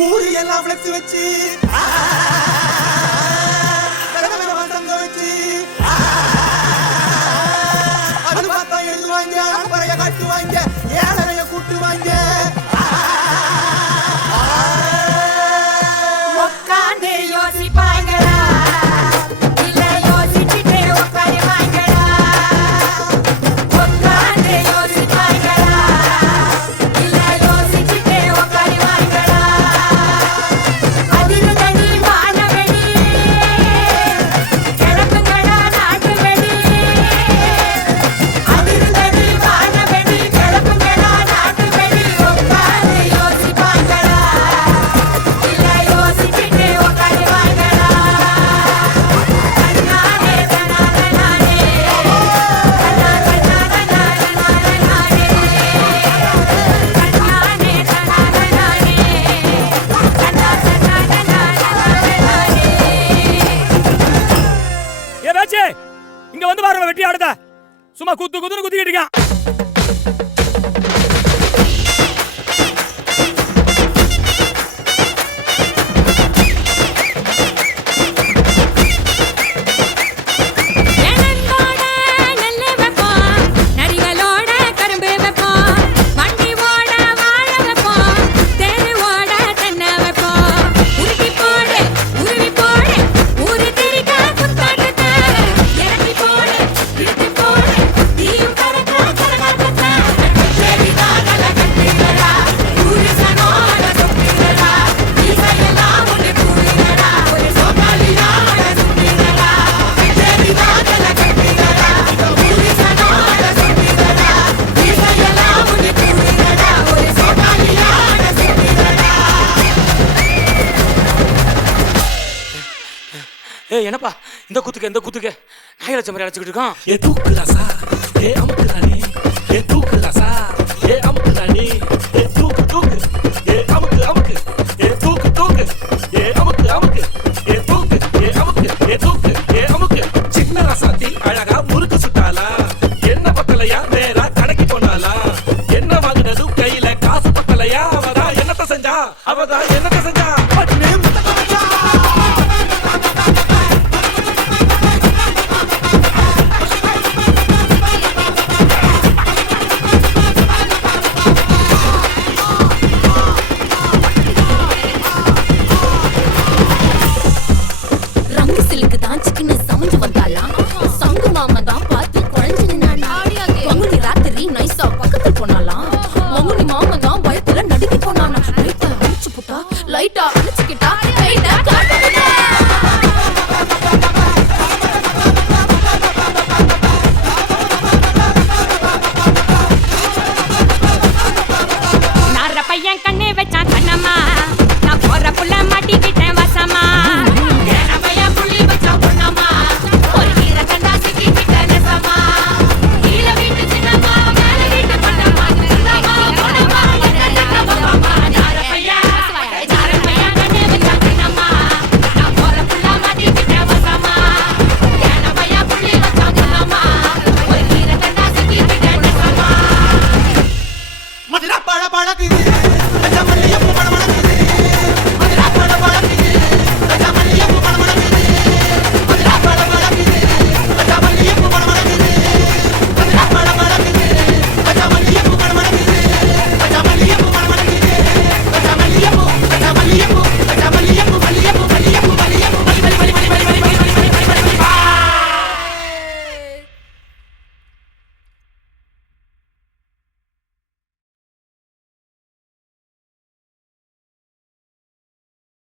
ஊரு எல்லாம் ஃபிளக்ஸ் வச்சு. சும்மா குத்து குத்துன்னு குத்திக்கிட்டு இருக்கான். ஏ என்னப்பா? இந்த கூத்துக்கு இந்த கூத்துக்கு. நாய் லட்சம் மாதிரி அழைச்சிக்கிட்டு இருக்கான். ஏ தூக்குடா சார். ஏ அமுக்குடா நீ. ஏ தூக்கு. ไปจากพนามา